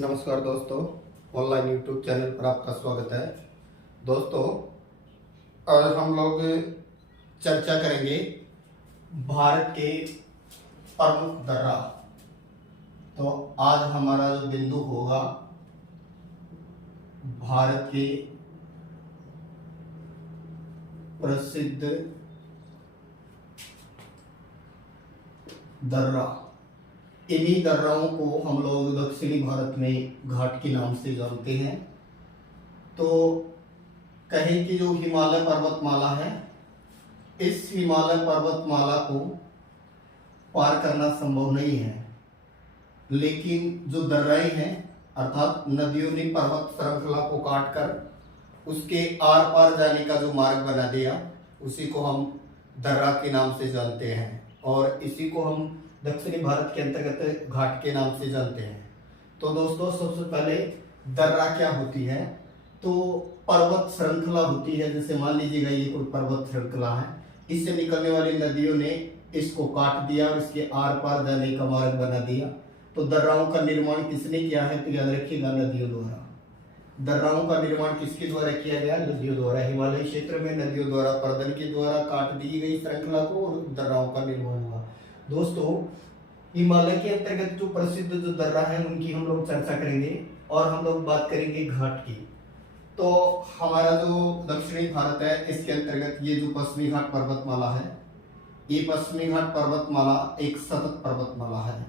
नमस्कार दोस्तों, online YouTube channel पर आपका स्वागत है। दोस्तों, आज हम लोग चर्चा करेंगे भारत के प्रमुख दर्रा। तो आज हमारा जो बिंदु होगा भारत के प्रसिद्ध दर्रा। इन्हीं दर्राओं को हम लोग दक्षिणी भारत में घाट के नाम से जानते हैं। तो कहें कि जो हिमालय पर्वतमाला है, इस हिमालय पर्वतमाला को पार करना संभव नहीं है, लेकिन जो दर्राएं हैं अर्थात नदियों ने पर्वत श्रृंखला को काट कर उसके आर पार जाने का जो मार्ग बना दिया, उसी को हम दर्रा के नाम से जानते हैं और इसी को हम दक्षिणी भारत के अंतर्गत घाट के नाम से जानते हैं। तो दोस्तों, सबसे पहले दर्रा क्या होती है? तो पर्वत श्रृंखला होती है। जैसे मान लीजिएगा ये कोई पर्वत श्रृंखला है, इससे निकलने वाली नदियों ने इसको काट दिया और इसके आर पार जाने का मार्ग बना दिया। तो दर्राओं का निर्माण किसने किया है? तो याद रखिएगा, नदियों द्वारा। दर्राओं का निर्माण किसके द्वारा किया गया? नदियों द्वारा। हिमालय क्षेत्र में नदियों द्वारा, पर्दन के द्वारा काट दी गई श्रृंखला को और दर्राओं का निर्माण हुआ। दोस्तों, हिमालय के अंतर्गत जो प्रसिद्ध जो दर्रा है उनकी हम लोग चर्चा करेंगे और हम लोग बात करेंगे घाट की। तो हमारा जो दक्षिणी भारत है, इसके अंतर्गत ये जो पश्चिमी घाट पर्वतमाला है, ये पश्चिमी घाट पर्वतमाला एक सतत पर्वतमाला है,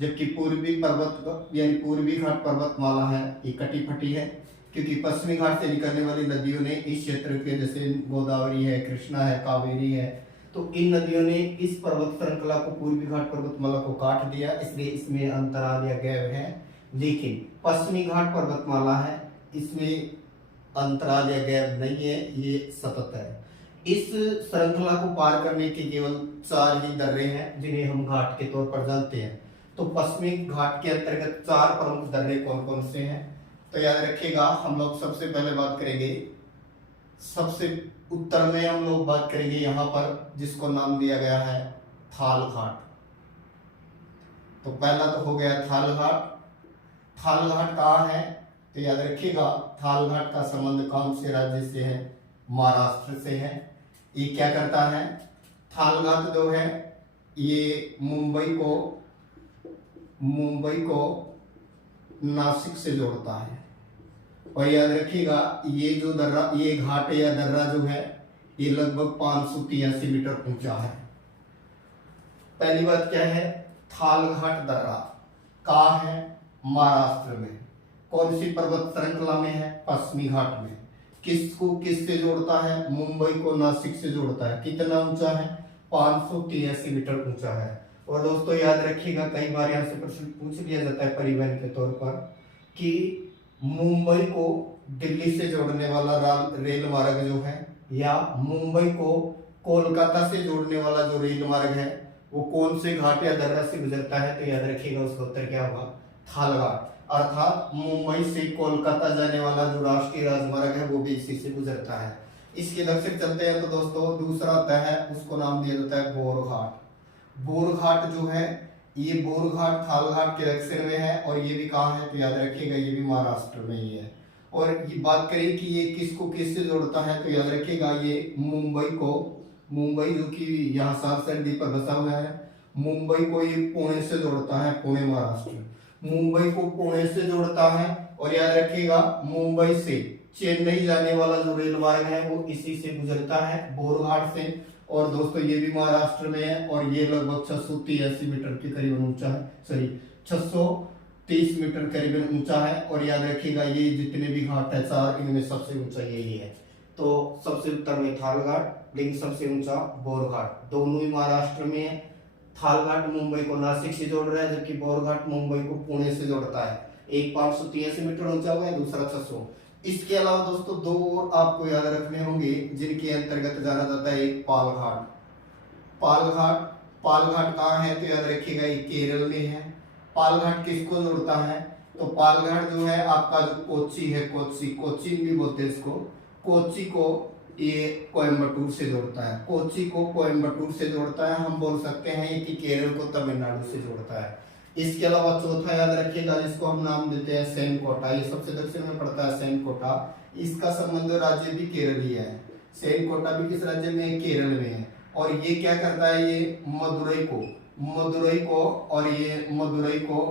जबकि पूर्वी पर्वत यानी पूर्वी घाट पर्वतमाला है, ये कटी फटी है, क्योंकि पश्चिमी घाट से निकलने वाली नदियों ने इस क्षेत्र के, जैसे गोदावरी है, कृष्णा है, कावेरी है, तो इन नदियों ने इस पर्वत श्रृंखला को, पूर्वी घाट पर्वतमाला को काट दिया, इसलिए इसमें अंतराल या गैप है। लेकिन पश्चिमी घाट पर्वतमाला है, इसमें अंतराल या गैप नहीं है, ये सतत है। इस श्रृंखला को पार करने के केवल 4 ही दर्रे हैं जिन्हें हम घाट के तौर पर जानते हैं। तो पश्चिमी घाट के अंतर्गत 4 प्रमुख दर्रे कौन कौन से हैं? तो याद रखिएगा, हम लोग सबसे पहले बात करेंगे, सबसे उत्तर में हम लोग बात करेंगे यहाँ पर जिसको नाम दिया गया है थाल घाट। तो पहला तो हो गया थाल घाट। थाल घाट कहाँ है? तो याद रखिएगा, थाल घाट का संबंध कौन से राज्य से है? महाराष्ट्र से है। ये क्या करता है? थाल घाट जो है ये मुंबई को नासिक से जोड़ता है। और याद रखिएगा, ये जो दर्रा, ये घाट या दर्रा जो है, ये लगभग 583 मीटर ऊंचा है। पहली बात क्या है? थाल घाट दर्रा कहाँ है? महाराष्ट्र में। कौन सी पर्वत श्रृंखला में है? पश्चिमी घाट में। किसको किससे जोड़ता है? मुंबई को नासिक से जोड़ता है। कितना ऊंचा है? 583 मीटर ऊंचा है। और दोस्तों याद रखिएगा, कई बार यहाँ से प्रश्न पूछ लिया जाता है परिवहन के तौर पर कि मुंबई को दिल्ली से जोड़ने वाला रेल मार्ग जो है, या मुंबई को कोलकाता से जोड़ने वाला जो रेल मार्ग है, वो कौन से घाट या दर्रा से गुजरता है? तो याद रखिएगा, उसका उत्तर क्या होगा? थाल घाट। अर्थात मुंबई से कोलकाता जाने वाला जो राष्ट्रीय राजमार्ग है, वो भी इसी से गुजरता है। इसके दक्षिण चलते हैं तो दोस्तों दूसरा आता है, उसको नाम दिया जाता है बोर घाट। बोर घाट जो है, ये बोर घाट थाल घाट के दक्षिण में है और ये भी कहाँ है? तो याद रखिएगा, ये भी महाराष्ट्र में ही है। और ये बात करें कि ये किसको किससे जोड़ता है, तो याद रखिएगा, ये मुंबई जो कि यहाँ सात द्वीप पर बसा हुआ है, मुंबई को ये पुणे से जोड़ता है। पुणे महाराष्ट्र मुंबई को पुणे से जोड़ता है। और याद रखिएगा, मुंबई से चेन्नई जाने वाला जो रेल मार्ग है वो इसी से गुजरता है, बोर घाट से। और दोस्तों ये भी महाराष्ट्र में है और ये लगभग 683 मीटर के करीबन ऊंचा है, 630 मीटर करीबन ऊंचा है। और याद रखिएगा, ये जितने भी घाट है 4, इनमें सबसे ऊंचा यही है। तो सबसे उत्तर में थाल घाट, लेकिन सबसे ऊंचा बोर घाट। दोनों ही महाराष्ट्र में है। थाल घाट मुंबई को नासिक से जोड़ रहा है, जबकि बोर घाट मुंबई को पुणे से जोड़ता है। एक 583 मीटर ऊंचा हुआ है, दूसरा 600। इसके अलावा दोस्तों 2 और आपको याद रखने होंगे जिनके अंतर्गत जाना जाता है। एक पाल घाट। पाल घाट कहाँ है? तो याद रखिएगा, ये केरल में है। पाल घाट किसको जोड़ता है? तो पाल घाट जो है आपका जो कोच्चि है, कोच्चि भी बोलते हैं इसको, कोच्चि को ये कोयम्बटूर से जोड़ता है। कोच्चि को कोयम्बटूर से जोड़ता है। हम बोल सकते हैं कि केरल को तमिलनाडु से जोड़ता है। इसके अलावा चौथा याद रखिएगा जिसको हम नाम देते हैं सेनकोटा, ये सबसे दक्षिण में पड़ता है सेनकोटा। इसका संबंध राज्य भी केरलीय है। सेनकोटा भी किस राज्य में है? केरल में है। और ये क्या करता है? ये मदुरई को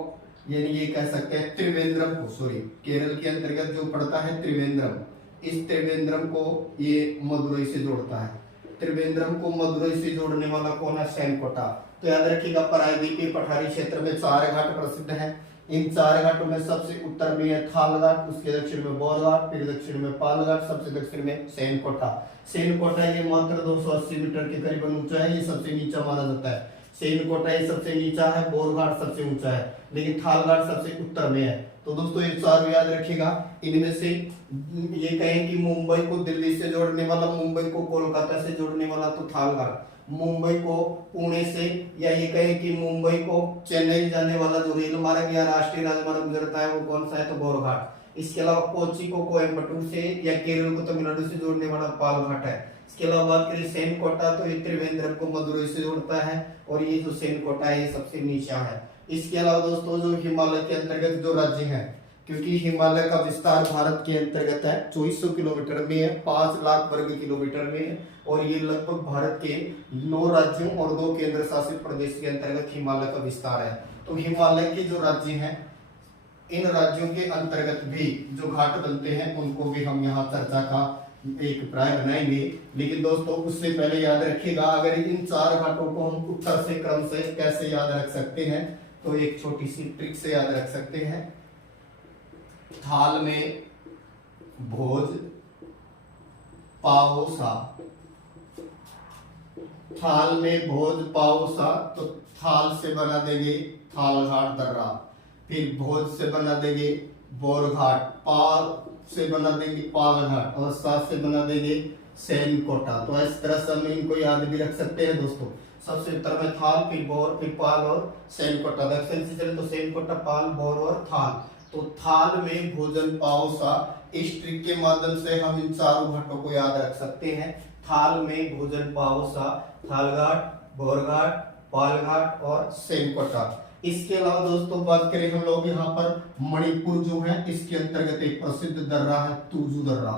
यानी ये कह सकते हैं त्रिवेंद्रम को, सॉरी केरल के अंतर्गत जो पड़ता है त्रिवेंद्रम, इस त्रिवेंद्रम को ये मदुरई से जोड़ता है। त्रिवेंद्रम को मदुरई से जोड़ने वाला कौन है? सेनकोटा। तो याद रखिएगा प्रायद्वीपीय पठारी क्षेत्र में 4 घाट प्रसिद्ध हैं। इन 4 घाटों में सबसे उत्तर में है थाल घाट, उसके दक्षिण में बौर घाट, फिर दक्षिण में पाल घाट, सबसे दक्षिण में सेनकोटा। सेनकोटा ये मात्र 280 मीटर के करीबन ऊंचा है, ये सबसे नीचा माना जाता है। सेनकोटा ये सबसे नीचा है, बौर घाट सबसे ऊंचा है, लेकिन थाल घाट सबसे उत्तर में है। तो दोस्तों ये चारों याद रखिएगा। इनमें से ये कहें कि मुंबई को दिल्ली से जोड़ने वाला, मुंबई को कोलकाता से जोड़ने वाला तो थाल घाट, मुंबई को पुणे से, या ये कहें कि मुंबई को चेन्नई जाने वाला जो रेल मार्ग या राष्ट्रीय राजमार्ग गुजरता है वो कौन सा है? तो बौर घाट। इसके अलावा कोच्चि को कोयम्बटूर से या केरल को तमिलनाडु से जोड़ने वाला पाल घाट है। इसके अलावा बात करें सेनकोटा, तो ये त्रिवेंद्रम को मदुरई से जोड़ता है और ये जो सेनकोटा है ये सबसे नीचा है। इसके अलावा दोस्तों जो हिमालय के अंतर्गत जो राज्य हैं, क्योंकि हिमालय का विस्तार भारत के अंतर्गत है, 2400 किलोमीटर में है, 5 लाख वर्ग किलोमीटर में है, और ये लगभग भारत के 9 राज्यों और 2 केंद्र शासित प्रदेश के अंतर्गत हिमालय का विस्तार है। तो हिमालय के जो राज्य हैं, इन राज्यों के अंतर्गत भी जो घाट बनते हैं उनको भी हम यहाँ चर्चा का एक प्राय बनाएंगे। लेकिन दोस्तों उससे पहले याद रखिएगा, अगर इन 4 घाटों को हम उत्तर से क्रम से कैसे याद रख सकते हैं, तो एक छोटी सी ट्रिक से याद रख सकते हैं। थाल में भोज पाओसा, थाल में भोज पाओसा, तो थाल से बना देंगे थाल घाट दर्रा, फिर भोज से बना देंगे बौर घाट, पाल से बना देंगे पाल घाट, और साथ से बना देंगे सेनकोटा। तो इस तरह से हम इनको याद भी रख सकते हैं दोस्तों। सबसे उत्तर में थाल, फिर बौर, फिर पाल और सेनकोटा। दक्षिण से चले तो सेनकोटा, पाल, बौर और थाल। तो थाल में भोजन पाओसा, इस ट्रिक के माध्यम से हम इन 4 घाटों को याद रख सकते हैं। थाल में भोजन पाओसा, थाल घाट, बौर घाट, पाल घाट और सेनकोटा। इसके अलावा दोस्तों बात करें हम लोग यहाँ पर मणिपुर जो है, इसके अंतर्गत एक प्रसिद्ध दर्रा है तुजू दर्रा।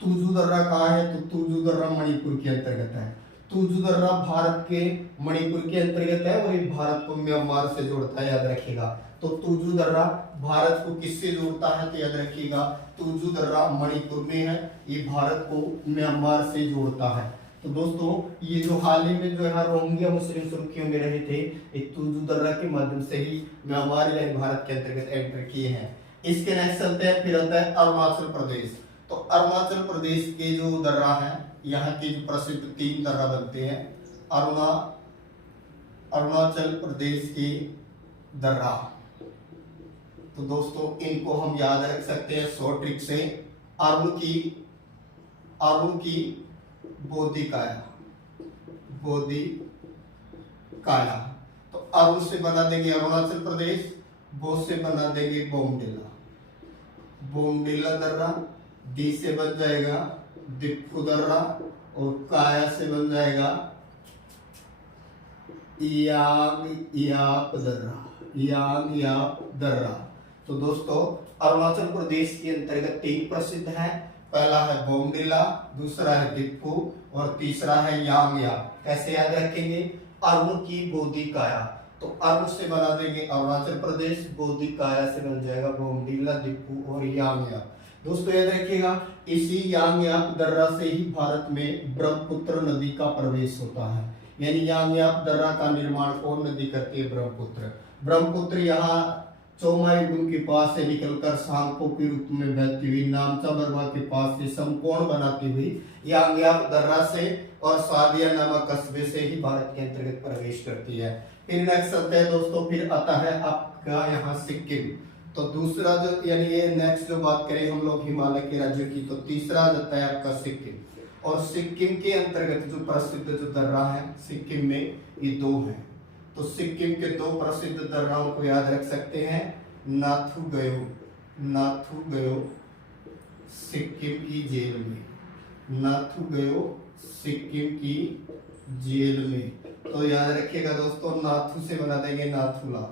तुजू दर्रा कहाँ है? तो तुजू दर्रा मणिपुर के अंतर्गत है। तुजू दर्रा भारत के मणिपुर के अंतर्गत है और ये भारत को म्यांमार से जोड़ता है, याद रखिएगा। तो तुजू दर्रा भारत को किससे जोड़ता है? तो याद रखिएगा तुजू दर्रा मणिपुर में है, ये भारत को म्यांमार से जोड़ता है। तो दोस्तों ये जो हाल ही में जो है रोहिंग्या मुस्लिम सुर्खियों में रहे थे, एक तुजू दर्रा के माध्यम से ही म्यांमार यानी भारत के अंतर्गत एंटर किए हैं। इसके नेक्स्ट चलते हैं, फिर आता है अरुणाचल प्रदेश। तो अरुणाचल प्रदेश के जो दर्रा है, यहाँ के जो प्रसिद्ध 3 दर्रा बनते हैं। अरुणाचल प्रदेश के दर्रा, तो दोस्तों इनको हम याद रख सकते हैं शॉर्ट ट्रिक से। अरुण की बोधिकाया, तो अरुण से बना देंगे अरुणाचल प्रदेश, बोध से बना देंगे बोमडिला दर्रा, दी से बन जाएगा दिक्फू दर्रा, और काया से बन जाएगा यांग याप दर्रा। तो दोस्तों अरुणाचल प्रदेश के अंतर्गत 3 प्रसिद्ध है। पहला है बोमडिला, दूसरा है दिक्फू और तीसरा है यांगयाप। कैसे याद रखेंगे? अरुण की बोधिकाया, तो अरुण से बना देंगे अरुणाचल प्रदेश, बोधिकाया से बन जाएगा बोमडिला, दिक्फू और यांगयाप। दोस्तों याद रखिएगा इसी यांगयाप दर्रा से ही भारत में ब्रह्मपुत्र नदी का प्रवेश होता है। यानी यांगयाप दर्रा का निर्माण कौन नदी करती है? ब्रह्मपुत्र यहाँ चौमाईगुन के पास से निकलकर सांगपो के रूप में बहती हुई नामचा बरवा के पास से समकोण बनाती हुई यांगयाप दर्रा से और सादिया नामक कस्बे से ही भारत के अंतर्गत प्रवेश करती है। फिर नेक्स्ट आता है दोस्तों, फिर आता है आपका यहाँ सिक्किम। तो दूसरा जो यानी ये नेक्स्ट जो बात करें हम लोग हिमालय के राज्यों की, तो तीसरा आता है आपका सिक्किम। और सिक्किम के अंतर्गत जो प्रसिद्ध जो दर्रा है सिक्किम में, ये 2 हैं। तो सिक्किम के 2 प्रसिद्ध दर्राओं को याद रख सकते हैं। नाथू गयो सिक्किम की जेल में, नाथू गयो सिक्किम की जेल में। तो याद रखिएगा दोस्तों, नाथू से बना देंगे नाथुला,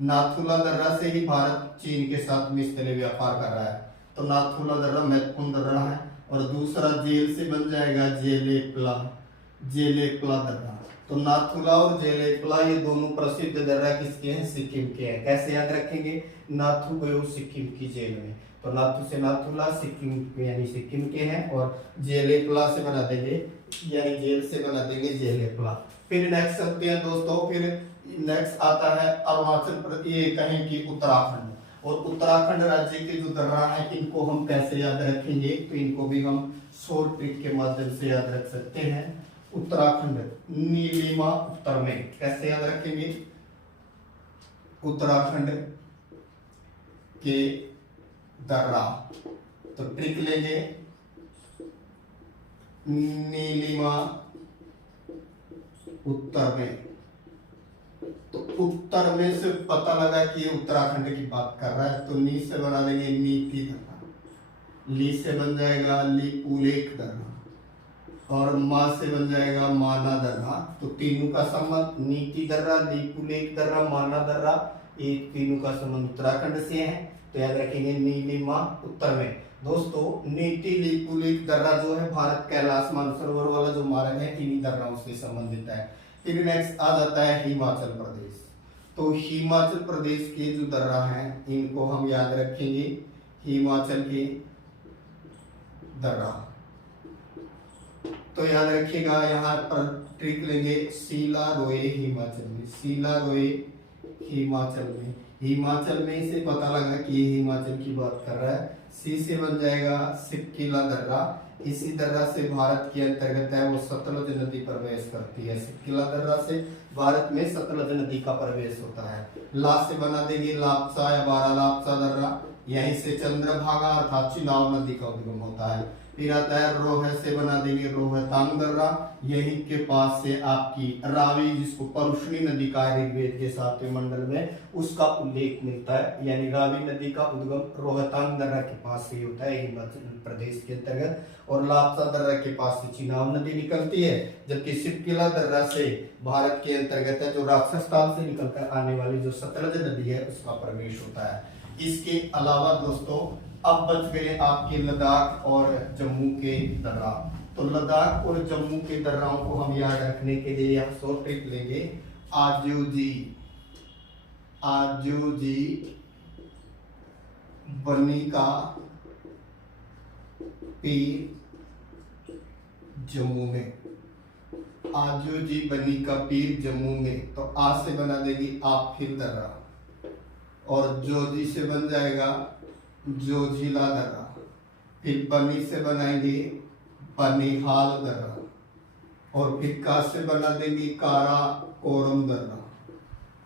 नाथुला दर्रा से ही भारत चीन के साथ में स्थलीय व्यापार कर रहा है। तो नाथुला दर्रा महत्वपूर्ण दर्रा है। और दूसरा जेल से बन जाएगा जेलेपला, जेलेपला दर्रा। तो नाथुला और जेलेपला ये दोनों प्रसिद्ध दर्रा किसके हैं? सिक्किम के हैं। कैसे याद रखेंगे? नाथू गयो सिक्किम की जेल में। तो नाथू से नाथुला, सिक्किम यानी सिक्किम के हैं, और जेलेपला से बना देंगे यानी जेल से बना देंगे जेलेपला। फिर नेक्स्ट चलते हैं दोस्तों। फिर नेक्स्ट आता है अरुणाचल प्रदेश, ये कहें कि उत्तराखंड। और उत्तराखंड राज्य के जो दर्रा है इनको हम कैसे याद रखेंगे? तो इनको भी हम शॉर्ट ट्रिक के माध्यम से याद रख सकते हैं। उत्तराखंड नीलिमा उत्तर में, कैसे याद रखेंगे? उत्तराखंड के दर्रा, तो ट्रिक लेंगे नीलिमा उत्तर में। तो उत्तर में से पता लगा कि ये उत्तराखंड की बात कर रहा है, तो नी से बना देंगे नीति दर्रा, ली से बन जाएगा लिपुलेख दर्रा, और मा से बन जाएगा माना दर्रा। तो तीनों का संबंध नीति दर्रा, लिपुलेख दर्रा, माना दर्रा, ये तीनों का संबंध उत्तराखंड से है। तो याद रखेंगे नीलिमा उत्तर में। दोस्तों नीति लिपुलेख दर्रा जो है भारत कैलाश मानसरोवर वाला जो मार्ग है इन्हीं दर्राओं से संबंधित है। फिर नेक्स्ट आ जाता है हिमाचल प्रदेश। तो हिमाचल प्रदेश के जो दर्रा हैं इनको हम याद रखेंगे हिमाचल के दर्रा। तो याद रखिएगा यहाँ पर ट्रिक लेंगे सीला रोए हिमाचल में, सीला रोए हिमाचल में। हिमाचल में से पता लगा कि ये हिमाचल की बात कर रहा है। सी से बन जाएगा सिपकिला दर्रा, इसी दर्रा से भारत के अंतर्गत है वो सतलुज नदी प्रवेश करती है। सिपकिला दर्रा से भारत में सतलुज नदी का प्रवेश होता है। ला से बना देंगे लापसा या बारा लापसा दर्रा, यहीं से चंद्रभागा अर्थात चिनाब नदी का उद्गम होता है। फिर आता है रोह से बना देंगे रोहतांग दर्रा, यहीं के पास से आपकी रावी जिसको परुष्णी नदी का ऋग्वेद के 7वें मंडल में उसका उल्लेख मिलता है, यानी रावी नदी का उद्गम रोहतांग दर्रा के पास से होता है हिमाचल प्रदेश के अंतर्गत। और लापसा दर्रा के पास से चिनाब नदी निकलती है, जबकि सिपकिला दर्रा से भारत के अंतर्गत है जो राक्षस ताल से निकलकर आने वाली जो सतलज नदी है उसका प्रवेश होता है। इसके अलावा दोस्तों अब बच गए आपके लद्दाख और जम्मू के दर्रा। तो लद्दाख और जम्मू के दर्राओं को हम याद रखने के लिए यहाँ शॉर्ट ट्रिक लेंगे आजूजी, आजूजी बनी का पीर जम्मू में, आजूजी बनी का पीर जम्मू में। तो आ से बना देगी आप फिर दर्रा, और जोजी से बन जाएगा जोजिला दर्रा। फिर बनी से बनाएंगे बनिहाल दर्रा, और फिर का से बना देंगे कारा कोरम दर्रा,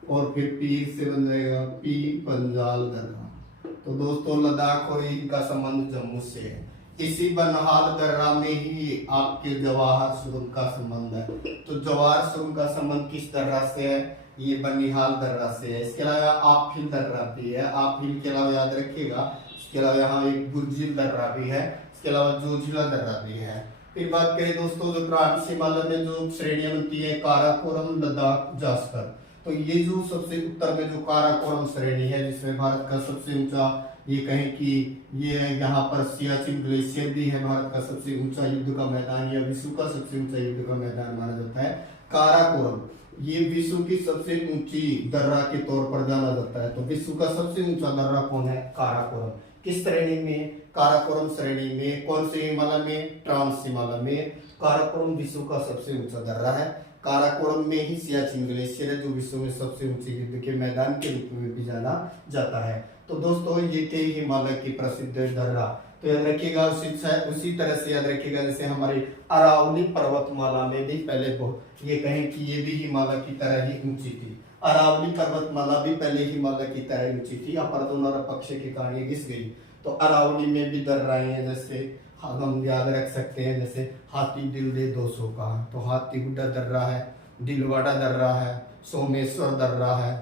और फिर पीर से बन जाएगा पी पंजाल दर्रा। तो दोस्तों लद्दाख और इनका संबंध जम्मू से है। इसी बनिहाल दर्रा में ही आपके जवाहर सुरंग का संबंध है। तो जवाहर सुरंग का संबंध किस दर्रा से है? ये बनिहाल दर्रा से है। इसके अलावा आप हिल दर्रा भी है, आप हिल के अलावा याद रखिएगा। इसके अलावा यहाँ एक गुर्जिल दर्रा भी है, इसके अलावा जोजिला दर्रा भी है। फिर बात करें दोस्तों जो ट्रांस हिमालय में जो श्रेणियां बनती है काराकोरम, लद्दाख, जास्कर। तो ये जो सबसे उत्तर में जो काराकोरम श्रेणी है जिसमें भारत का सबसे ऊंचा, ये कहें कि ये यहाँ पर सियाचिन ग्लेशियर भी है, भारत का सबसे ऊंचा युद्ध का मैदान या विश्व का सबसे ऊंचा युद्ध का मैदान माना जाता है काराकोरम। ये विश्व की सबसे ऊंची दर्रा के तौर पर जाना जाता है। तो विश्व का सबसे ऊंचा दर्रा कौन है? काराकोरम। किस श्रेणी में? काराकोरम श्रेणी में। कौन से हिमालय में? ट्रांस हिमालय में। काराकोरम विश्व का सबसे ऊंचा दर्रा है। काराकोरम में ही सियाचिन ग्लेशियर है जो विश्व में सबसे ऊंचे युद्ध के मैदान के रूप में भी जाना जाता है। तो दोस्तों ये थे हिमालय की प्रसिद्ध दर्रा। तो याद रखिएगा उसी तरह से याद रखिएगा जैसे हमारी अरावली पर्वतमाला में भी पहले ये कहें कि ये भी हिमालय की तरह ही ऊंची थी। अरावली पर्वतमाला भी पहले हिमालय की तरह ऊंची थी, यहाँ पर दोनों पक्ष के कारण ये घिस गई। तो अरावली में भी दर्राएं हैं, जैसे हम याद रख सकते हैं जैसे हाथी दिल दे 200 का, तो हाथी गुड्डा दर्रा है, दिलवाड़ा दर्रा है, सोमेश्वर दर्रा है,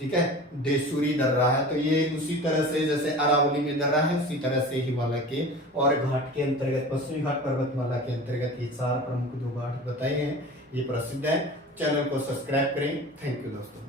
ठीक है, देशुरी दर्रा है। तो ये उसी तरह से जैसे अरावली में दर्रा है उसी तरह से हिमालय के और घाट के अंतर्गत पश्चिमी घाट पर्वतमाला के अंतर्गत ये 4 प्रमुख जो घाट बताए हैं ये प्रसिद्ध है। चैनल को सब्सक्राइब करें। थैंक यू दोस्तों।